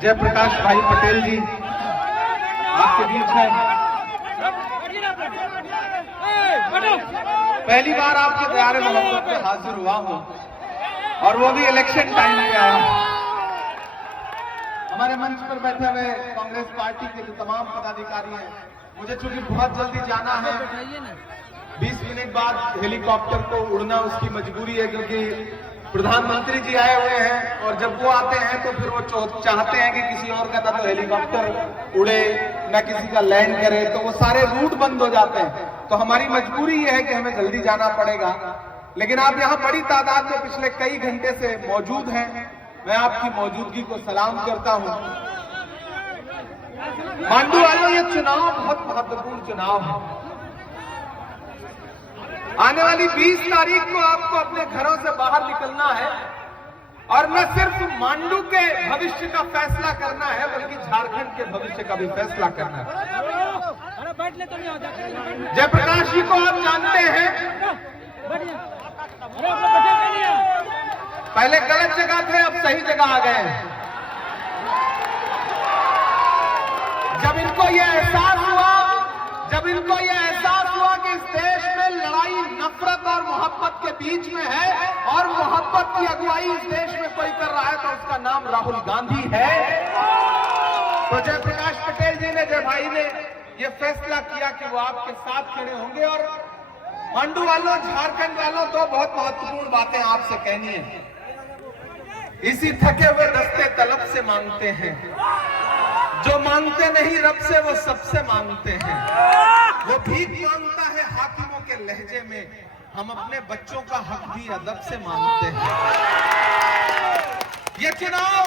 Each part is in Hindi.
जयप्रकाश भाई पटेल जी आपके बीच है। पहली बार आपके दयारे मोहब्बत में हाजिर हुआ हूं और वो भी इलेक्शन टाइम पे आया। हमारे मंच पर बैठे हुए कांग्रेस पार्टी के जो तमाम पदाधिकारी हैं, मुझे चूंकि बहुत जल्दी जाना है, 20 मिनट बाद हेलीकॉप्टर को उड़ना उसकी मजबूरी है, क्योंकि प्रधानमंत्री जी आए हुए हैं और जब वो आते हैं तो फिर वो चाहते हैं कि किसी और का ना तो हेलीकॉप्टर उड़े ना किसी का लैंड करे, तो वो सारे रूट बंद हो जाते हैं। तो हमारी मजबूरी ये है कि हमें जल्दी जाना पड़ेगा। लेकिन आप यहाँ बड़ी तादाद में पिछले कई घंटे से मौजूद हैं, मैं आपकी मौजूदगी को सलाम करता हूं। मांडू वालों, ये चुनाव बहुत महत्वपूर्ण चुनाव है। आने वाली 20 तारीख को आपको अपने घरों से बाहर निकलना है और न सिर्फ मांडू के भविष्य का फैसला करना है, बल्कि झारखंड के भविष्य का भी फैसला करना है। जयप्रकाश जी को आप जानते हैं, पहले गलत जगह थे, अब सही जगह आ गए हैं। जब इनको यह एहसास हुआ कि इस देश में लड़ाई नफरत और मोहब्बत के बीच में है और मोहब्बत की अगुवाई इस देश में कोई कर रहा है तो उसका नाम राहुल गांधी है, तो जयप्रकाश पटेल जी ने, जय भाई ने यह फैसला किया कि वो आपके साथ खड़े होंगे। और मांडू वालों, झारखंड वालों, तो बहुत महत्वपूर्ण बातें आपसे कहनी है। इसी थके हुए दस्ते तलब से मांगते हैं, जो मांगते नहीं रब से वो सबसे मांगते हैं। वो भीख मांगता है हाकिमों के लहजे में, हम अपने बच्चों का हक भी अदब से मांगते हैं। ये चुनाव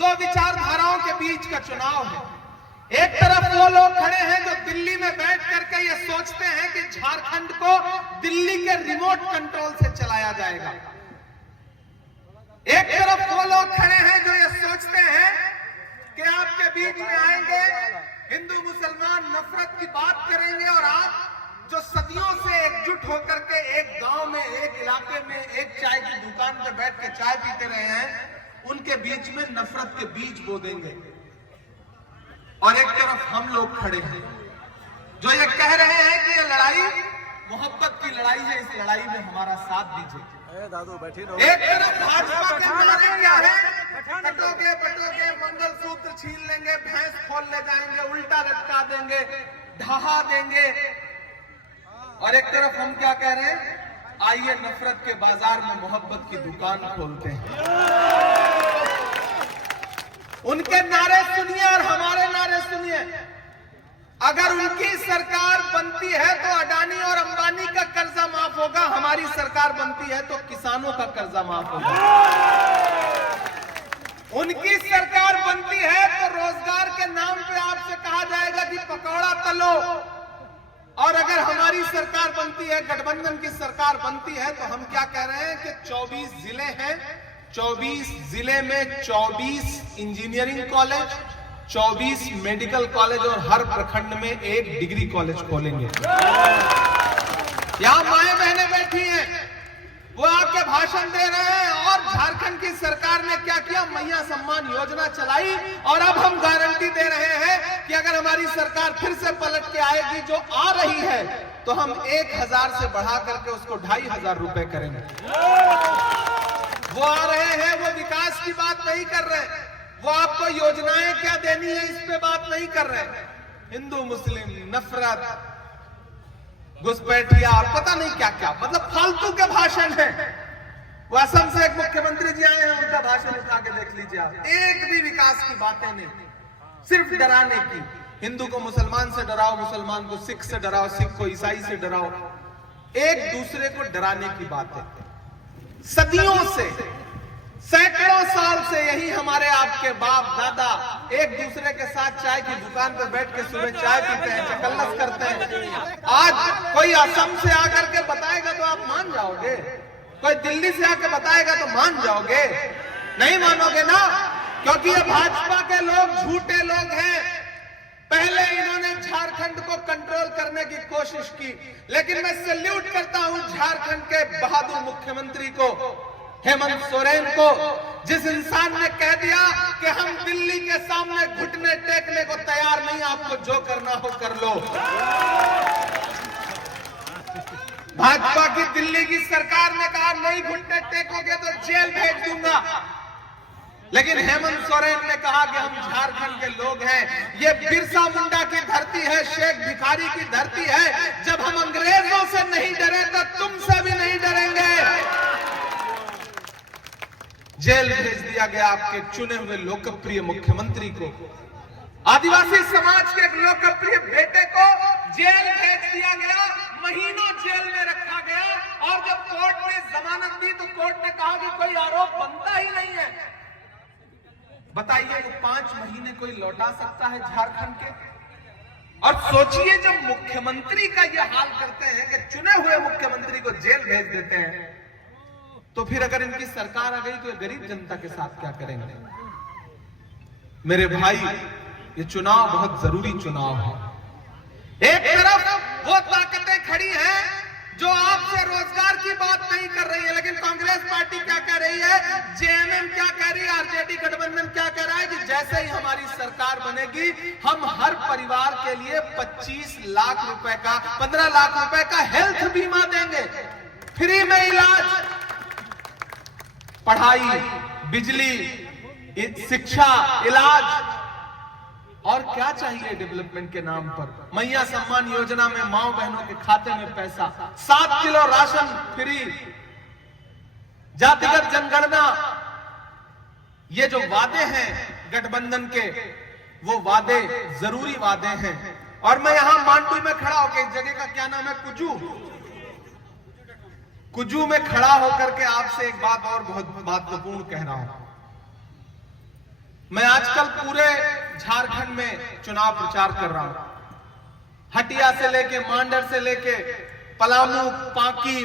दो विचारधाराओं के बीच का चुनाव है। एक तरफ वो लोग खड़े हैं जो दिल्ली में बैठ करके ये सोचते हैं कि झारखंड को दिल्ली के रिमोट कंट्रोल से चलाया जाएगा। एक तरफ वो लोग खड़े हैं जो ये सोचते हैं कि आपके बीच में आएंगे, हिंदू मुसलमान नफरत की बात करेंगे और आप जो सदियों से एकजुट होकर के एक गांव में, एक इलाके में, एक चाय की दुकान पे बैठ के चाय पीते रहे हैं, उनके बीच में नफरत के बीज बो देंगे। और एक तरफ हम लोग खड़े हैं जो ये कह रहे हैं कि ये लड़ाई मोहब्बत की लड़ाई है, इस लड़ाई में हमारा साथ दीजिए। दादू बैठी रहो। एक तरफ भाजपा के नारे क्या है, कटोगे पटोगे, मंगलसूत्र छीन लेंगे, भैंस खोल ले जाएंगे, उल्टा लटका देंगे, ढहा देंगे। और एक तरफ हम क्या कह रहे हैं, आइए नफरत के बाजार में मोहब्बत की दुकान खोलते हैं। उनके नारे सुनिए और हमारे नारे सुनिए। अगर उनकी सरकार बनती है तो अडानी और अंबानी का कर्जा माफ होगा, हमारी सरकार बनती है तो किसानों का कर्जा माफ होगा। उनकी सरकार बनती है तो रोजगार के नाम पे आपसे कहा जाएगा कि पकौड़ा तलो, और अगर हमारी सरकार बनती है, गठबंधन की सरकार बनती है, तो हम क्या कह रहे हैं कि 24 जिले हैं, 24 जिले में 24 इंजीनियरिंग कॉलेज, 24 मेडिकल कॉलेज और हर प्रखंड में एक डिग्री कॉलेज खोलेंगे। यहां माएं बहनें बैठी हैं, वो आके भाषण दे रहे हैं। और झारखंड की सरकार ने क्या किया, मैया सम्मान योजना चलाई, और अब हम गारंटी दे रहे हैं कि अगर हमारी सरकार फिर से पलट के आएगी, जो आ रही है, तो हम 1000 से बढ़ा करके उसको 2500 रुपए करेंगे। वो आ रहे हैं, वो विकास की बात नहीं कर रहे, वो आपको योजनाएं क्या देनी है इस पे बात नहीं कर रहे। हिंदू मुस्लिम नफरत, घुसपैठिया, पता नहीं क्या क्या, मतलब फालतू के भाषण है। वो असम से एक मुख्यमंत्री जी आए हैं, उनका भाषण उठा के देख लीजिए आप, एक भी विकास की बातें नहीं, सिर्फ डराने की। हिंदू को मुसलमान से डराओ, मुसलमान को सिख से डराओ, सिख को ईसाई से डराओ, एक दूसरे को डराने की बातें। सदियों से, सैकड़ों साल से यही हमारे आपके बाप दादा एक दूसरे के साथ चाय की दुकान पर बैठ के सुबह चाय पीते हैं, चकल्लस करते हैं। आज कोई असम से आकर के बताएगा तो आप मान जाओगे, कोई दिल्ली से आकर बताएगा तो मान जाओगे? नहीं मानोगे ना, क्योंकि ये भाजपा के लोग झूठे लोग हैं। पहले इन्होंने झारखंड को कंट्रोल करने की कोशिश की, लेकिन मैं सैल्यूट करता हूं झारखंड के बहादुर मुख्यमंत्री को हेमंत सोरेन को, जिस इंसान ने कह दिया कि हम दिल्ली के सामने घुटने टेकने को तैयार नहीं, आपको जो करना हो कर लो। भाजपा की दिल्ली की सरकार ने कहा नहीं घुटने टेकोगे तो जेल भेज दूंगा, लेकिन हेमंत सोरेन ने कहा कि हम झारखंड के लोग हैं, ये बिरसा मुंडा की धरती है, शेख भिखारी की धरती है, जब हम अंग्रेजों से नहीं डरे तो तुमसे भी नहीं डरेंगे। जेल भेज दिया गया आपके चुने हुए लोकप्रिय मुख्यमंत्री को, आदिवासी समाज के एक लोकप्रिय बेटे को जेल भेज दिया गया, महीनों जेल में रखा गया, और जब कोर्ट ने जमानत दी तो कोर्ट ने कहा कि कोई आरोप बनता ही नहीं है। बताइए वो 5 महीने कोई लौटा सकता है झारखंड के? और सोचिए जब मुख्यमंत्री का ये हाल करते हैं कि चुने हुए मुख्यमंत्री को जेल भेज देते हैं, तो फिर अगर इनकी सरकार आ गई तो ये गरीब जनता के साथ क्या करेंगे? मेरे भाई, ये चुनाव बहुत जरूरी चुनाव है। एक तरफ वो ताकतें खड़ी हैं जो आपसे रोजगार की बात नहीं कर रही है, लेकिन कांग्रेस पार्टी क्या कह रही है, जेएमएम क्या कह रही है, आरजेडी गठबंधन क्या कह रहा है कि जैसे ही हमारी सरकार बनेगी हम हर परिवार के लिए 25 लाख रुपए का, 15 लाख रुपए का हेल्थ बीमा देंगे, फ्री में इलाज, पढ़ाई, बिजली, शिक्षा, इलाज, और क्या चाहिए डेवलपमेंट के नाम पर। मैया सम्मान योजना में माओ बहनों के खाते में पैसा, 7 किलो राशन फ्री, जातिगत जनगणना, ये जो वादे हैं गठबंधन के, वो वादे जरूरी वादे हैं। और मैं यहां मांडू में खड़ा होकर, इस जगह का क्या नाम है, कुजू में खड़ा होकर के आपसे एक बात और बहुत महत्वपूर्ण कह रहा हूं। मैं आजकल पूरे झारखंड में चुनाव प्रचार कर रहा हूं, हटिया से लेके, मांडर से लेके, पलामू, पाकी,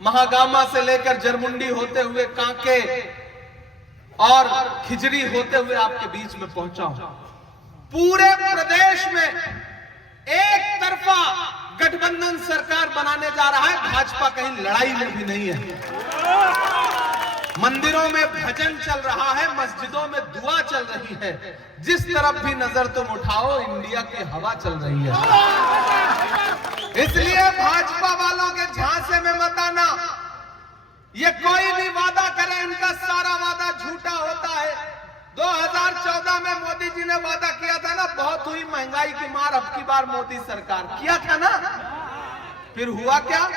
महागामा से लेकर जरमुंडी होते हुए कांके और खिजरी होते हुए आपके बीच में पहुंचा हूं। पूरे प्रदेश में एक तरफा गठबंधन सरकार बनाने जा रहा है, भाजपा कहीं लड़ाई में भी नहीं है। मंदिरों में भजन चल रहा है, मस्जिदों में दुआ चल रही है, जिस तरफ भी नजर तुम उठाओ इंडिया की हवा चल रही है। इसलिए भाजपा वालों के झांसे में मत आना, ये कोई भी वादा करे इनका सारा वादा झूठा होता है। 2014 में मोदी जी ने वादा किया था ना, बहुत हुई महंगाई की मार, अब की बार मोदी सरकार, किया था ना, फिर हुआ क्या?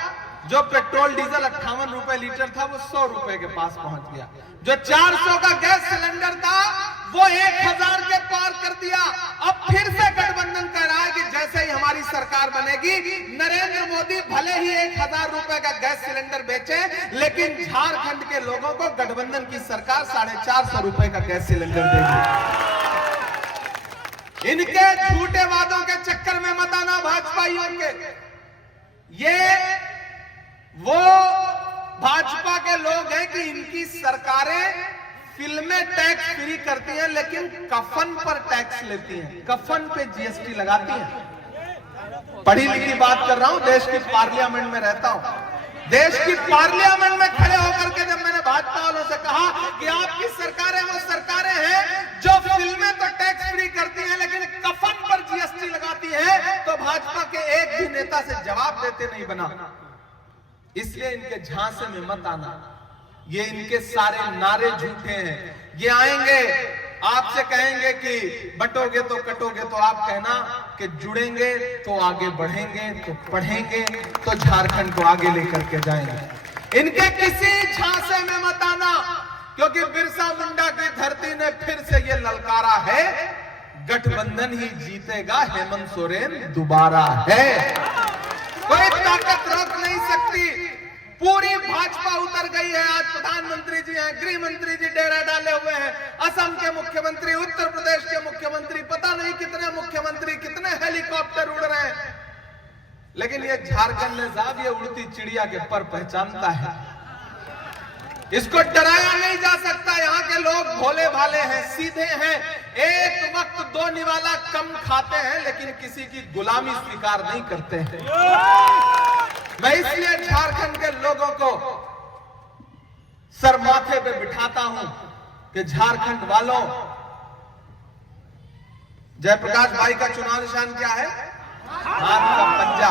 जो पेट्रोल डीजल 58 रुपए लीटर था वो 100 रुपए के पास पहुंच गया, जो 400 का गैस सिलेंडर था वो 1000 के पार कर दिया। अब फिर से गठबंधन कह रहा है कि जैसे ही हमारी सरकार बनेगी नरेंद्र मोदी भले ही 1000 रुपए का गैस सिलेंडर बेचे, लेकिन झारखंड के लोगों को गठबंधन की सरकार 450 रुपए का गैस सिलेंडर देगी। इनके झूठे वादों के चक्कर में मत आना भाजपाइयों के। ये वो भाजपा के लोग हैं कि इनकी सरकारें फिल्में टैक्स फ्री करती हैं, लेकिन कफन पर टैक्स लेती हैं, कफन पे जीएसटी लगाती हैं। पढ़ी लिखी बात कर रहा हूं, देश की पार्लियामेंट में रहता हूं। देश की पार्लियामेंट में खड़े होकर के जब मैंने भाजपा वालों से कहा कि आपकी सरकारें वो सरकारें हैं जो फिल्में तो टैक्स फ्री करती हैं लेकिन कफन पर जीएसटी लगाती है, तो भाजपा के एक भी नेता से जवाब देते नहीं बना। इसलिए इनके झांसे में मत आना, ये इनके सारे नारे झूठे हैं। ये आएंगे आपसे कहेंगे कि बटोगे तो कटोगे, तो आप कहना कि जुड़ेंगे तो आगे बढ़ेंगे, तो पढ़ेंगे तो झारखंड को आगे लेकर के जाएंगे। इनके किसी झांसे में मत आना, क्योंकि बिरसा मुंडा की धरती ने फिर से ये ललकारा है, गठबंधन ही जीतेगा, हेमंत सोरेन दोबारा है, कोई ताकत रोक नहीं सकती। पूरी भाजपा उतर गई है। आज प्रधानमंत्री जी हैं, गृह मंत्री जी डेरा डाले हुए हैं, असम के मुख्यमंत्री, उत्तर प्रदेश के मुख्यमंत्री, पता नहीं कितने मुख्यमंत्री, कितने हेलीकॉप्टर उड़ रहे हैं, लेकिन ये झारखंड में साहब ये उड़ती चिड़िया के पर पहचानता है, इसको डराया नहीं जा सकता। यहाँ के लोग भोले भाले हैं, सीधे हैं, एक वक्त 2 निवाला कम खाते हैं, लेकिन किसी की गुलामी स्वीकार नहीं करते हैं। मैं इसलिए झारखंड के लोगों को सर माथे पे बिठाता हूं कि झारखंड वालों, जयप्रकाश भाई का चुनाव निशान क्या है? हाथ का पंजा,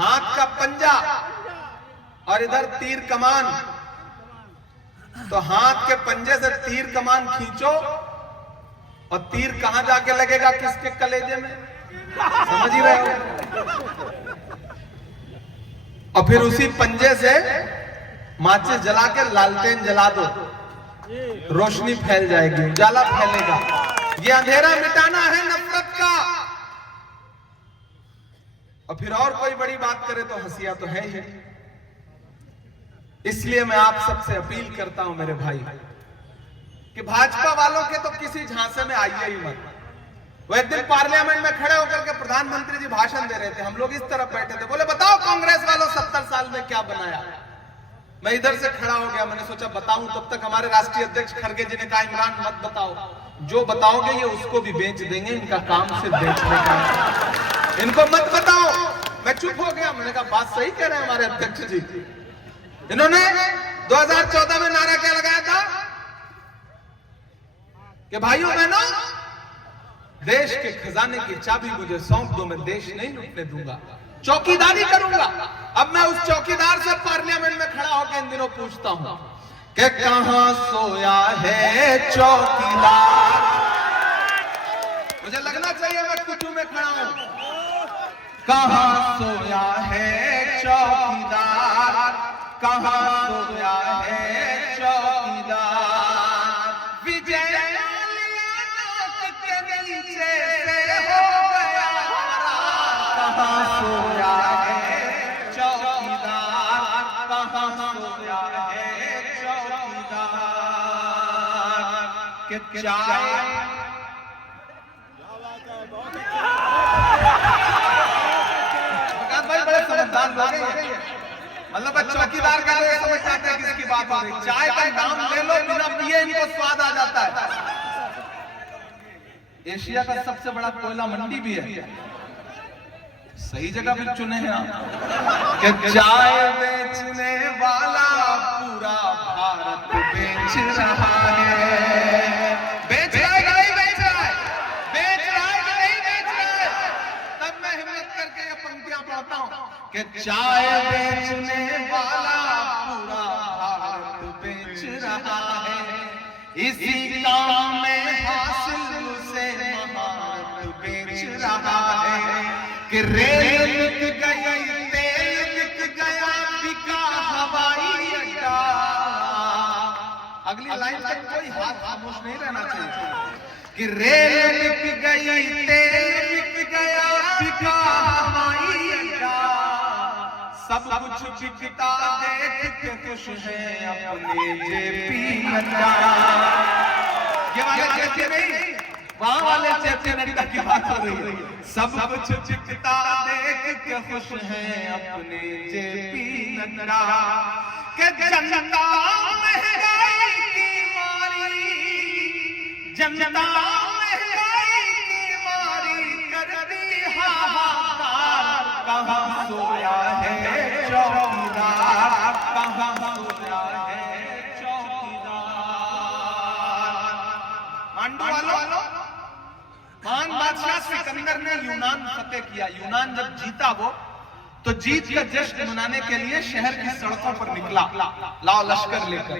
हाथ का पंजा, और इधर तीर कमान। तो हाथ के पंजे से तीर कमान खींचो और तीर कहां जाके लगेगा? किसके कलेजे में? समझ ही रहे हो? और फिर उसी पंजे से माचिस जला के लालटेन जला दो, रोशनी फैल जाएगी, उजाला फैलेगा। ये अंधेरा मिटाना है नफरत का। और फिर और कोई बड़ी बात करे तो हंसिया तो है ही। इसलिए मैं आप सबसे अपील करता हूं मेरे भाई कि भाजपा वालों के तो किसी झांसे में आइए ही मत। वो एक दिन पार्लियामेंट में खड़े होकर के प्रधानमंत्री जी भाषण दे रहे थे, हम लोग इस तरफ बैठे थे, बोले बताओ कांग्रेस वालों 70 साल में क्या बनाया। मैं इधर से खड़ा हो गया, मैंने सोचा बताऊं, तब तक हमारे राष्ट्रीय अध्यक्ष खड़गे जी ने कहा इमरान मत बताओ, जो बताओगे ये उसको भी बेच देंगे, इनका काम सिर्फ बेचने का, इनको मत बताओ। मैं चुप हो गया, मैंने कहा बात सही कह रहे हैं हमारे अध्यक्ष जी। इन्होंने 2014 में नारा क्या लगाया था कि भाइयों बहनों, देश के खजाने की चाबी मुझे सौंप दो, मैं देश नहीं लूटने दूंगा, चौकीदारी करूंगा। अब मैं उस चौकीदार से पार्लियामेंट में खड़ा होकर इन दिनों पूछता हूं कि कहां सोया है चौकीदार। मुझे लगना चाहिए मैं कुचू में खड़ा हूं। कहां सोया है चौकीदार, कहां सोया है चौकीदार। विजय कहां सोया है चौकीदार, कहां सोया है चौकीदार। कि चाय भाई बड़े समझदार लोग हैं, मतलब चौकीदार का लोग समझ जाते हैं किसकी बात हो रही। चाय का नाम ले लो, बिना पिए इनको स्वाद आ जाता है। एशिया का सबसे बड़ा कोयला मंडी भी है, सही जगह भी चुने हैं आप। कि चाय बेचने वाला पूरा भारत बेच रहा है। बेच रहा है कि नहीं बेच रहा है? बेच रहा है कि नहीं बेच रहा है? तब मैं हिम्मत करके ये पंक्तियां पढ़ता हूं कि चाय बेचने वाला पूरा भारत बेच रहा है। इसी काम में हासिल उसे महारत बेच रहा है। कि रेल बिक गई, तेल बिक गया, बिका हवाई अड्डा। अगली लाइन तक कोई हाथ खामोश नहीं रहना चाहिए। कि रेल बिक गई, तेल बिक गया, बिका हवाई अड्डा। सब कुछ बिकता देख के खुश है अपने जेपी नड्डा। ये वाला चेचे नहीं, वहां वाले चेचे नड्डा की बात हो रही है। सब कुछ बिकता देख के खुश हैं अपने जेपी नड्डा। के जनता महंगाई की मारी, जनता महंगाई की मारी करती हाहाकार। कहां सोया है चौकीदार, कहां सोया है चौकीदार। मांडू वालों, महान बादशाह सिकंदर ने यूनान फतेह किया। यूनान जब जीता वो, तो जीत का जश्न मनाने के लिए शहर की सड़कों पर निकला लाओ लश्कर लेकर।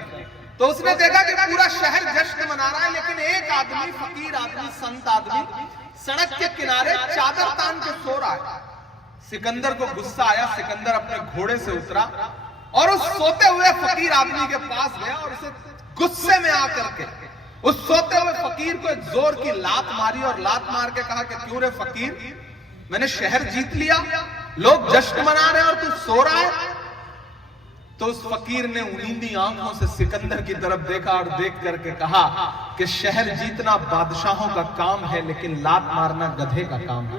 तो उसने देखा कि पूरा शहर जश्न मना रहा है, लेकिन एक आदमी, फकीर आदमी, संत आदमी सड़क के किनारे चादर तान के सो रहा है। सिकंदर को गुस्सा आया, सिकंदर अपने घोड़े से उतरा और उस सोते हुए फकीर आदमी के पास गया और उसे गुस्से में आकर के उस सोते हुए फकीर को एक जोर की लात मारी और लात मार के कहा कि क्यों रे फकीर, मैंने शहर जीत लिया, लोग जश्न मना रहे हैं और तू सो रहा है। तो उस फकीर ने नींदी आंखों से सिकंदर की तरफ देखा और देख करके कहा कि शहर जीतना बादशाहों का काम है, लेकिन लात मारना गधे का काम है।